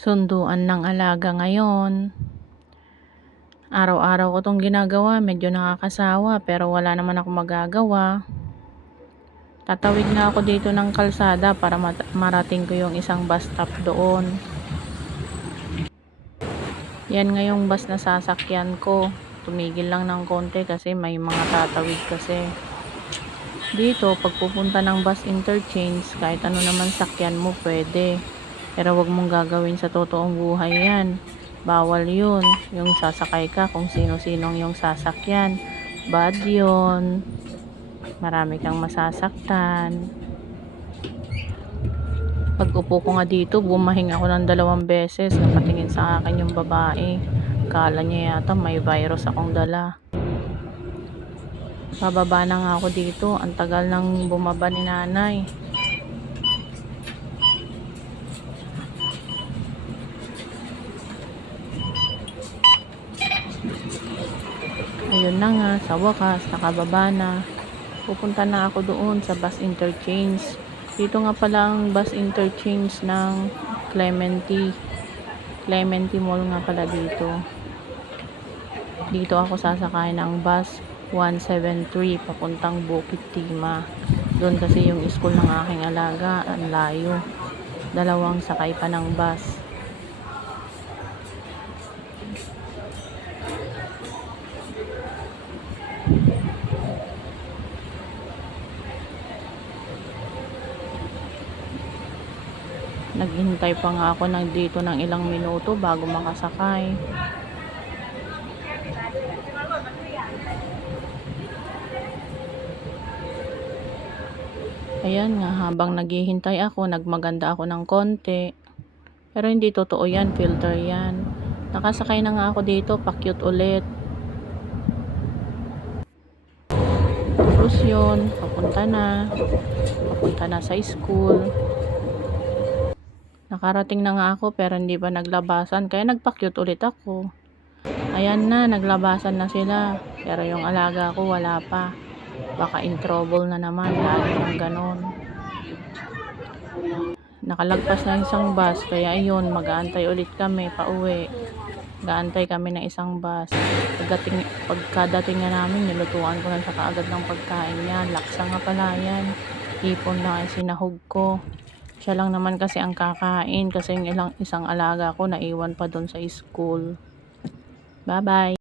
Sunduan ng alaga ngayon. Araw-araw ko tong ginagawa, medyo nakakasawa pero wala naman ako magagawa. Tatawid nga ako dito ng kalsada para marating ko yung isang bus stop doon. Yan nga yung bus na sasakyan ko. Tumigil lang ng konti kasi may mga tatawid kasi. Dito, pag pupunta ng bus interchange, kahit ano naman sakyan mo pwede. Pero wag mong gagawin sa totoong buhay yan. Bawal yun. Yung sasakay ka kung sino-sinong yung sasakyan. Bad yun. Marami kang masasaktan. Pag upo ko nga dito, bumahing ako ng 2 beses. Napatingin sa akin yung babae. Kala niya yata may virus akong dala. Pababa na nga ako dito. Ang tagal nang bumaba ni nanay. Ayun na nga, sa wakas, nakababa na. Pupunta na ako doon sa bus interchange. Dito nga pala ang bus interchange ng Clementi. Clementi Mall nga pala dito. Dito ako sasakay ng bus 173 papuntang Bukit Timah. Doon kasi yung school ng aking alaga, ang layo. 2 sakay pa ng bus. Naghintay pa nga ako dito ng ilang minuto bago makasakay. Ayan nga, habang naghihintay ako, nagmaganda ako ng konti. Pero hindi totoo yan, filter yan. Nakasakay na nga ako dito, pa-cute ulit. Tapos yun, papunta na sa school. Nakarating na nga ako pero hindi pa naglabasan, kaya nagpa-cute ulit ako. Ayan na, naglabasan na sila. Pero yung alaga ko wala pa. Baka in trouble na naman, lagi ng ganon. Nakalagpas na isang bus, kaya ayun, mag-aantay ulit kami pauwi. Gaantay kami ng isang bus. Pagkadating nga namin, nilutuan ko na siya kaagad ng pagkain niya. Laksa nga pala yan. Hipon lang ay sinahog ko. Siya lang naman kasi ang kakain kasi yung isang alaga ko naiwan pa doon sa school. Bye-bye!